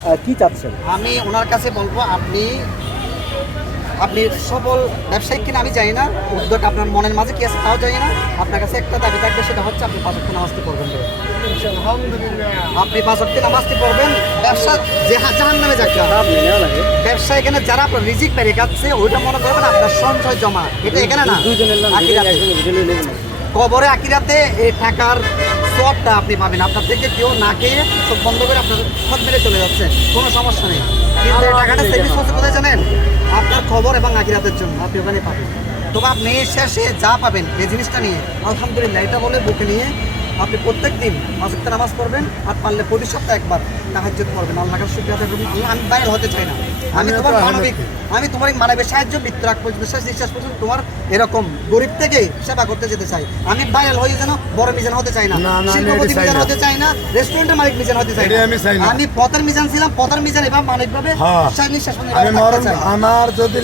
কি চাচ্ছেন? আমি ওনার কাছে বলবো আপনি আপনি সফল ব্যবসায়িক কিনা আমি জানি না, উদ্যোগ আপনার মনের মাঝে কি আছে তাও জানি না। আপনার কাছে একটা দাবি থাকবে, সেটা হচ্ছে আপনি 5 ওয়াক্ত নামাজটি পড়বেন। আপনি 5 ওয়াক্ত নামাজটি পড়বেন। ব্যবসা জাহান নামে যাচ্ছে, ব্যবসা এখানে যারা আপনার রিজিক পেরে খাচ্ছে ওইটা মনে করবেন আপনার সঞ্চয় জমা, এটা এখানে না। কবরে আকিরাতে এই টাকার সবটা আপনি পাবেন। আপনার থেকে কেউ না খেয়ে সব বন্ধ করে আপনার সব মেরে চলে যাচ্ছে, কোনো সমস্যা নেই। কিন্তু এই টাকাটা সেভিংস হচ্ছে কোথায় জানেন? আপনার খবর এবং আকিরাতের জন্য আপনি ওখানে পাবেন। তবে আপনি শেষে যা পাবেন এই জিনিসটা নিয়ে আলহামদুলিল্লাহ এটা বলে বুকে নিয়ে আপনি প্রত্যেক দিন 5 ওয়াক্ত নামাজ পড়বেন, আর পারলে প্রতি সপ্তাহে একবার তাহাজ্জুদ পড়বেন। আল্লাহর কাছে শুকরিয়া আদায় করবেন। আল্লাহ, আমি বাইরে হতে চাই না, আমি তোমার মানবিক সাহায্য মৃত্যু রাখ পর্যন্ত শেষ নিঃশ্বাস পর্যন্ত তোমার এরকম গরিব থেকে সেবা করতে যেতে চাই। আমি ভাইরাল হয়ে যেন বড় মিজান হতে চাই না, শিল্পপতি মিজান হতে চাই না, রেস্টুরেন্টের মালিক মিজান হতে চাই না। আমি পথের মিজান ছিলাম, পথের মিজান এবার মালিক ভাবে শেষ নিঃশ্বাস পর্যন্ত আমার যদি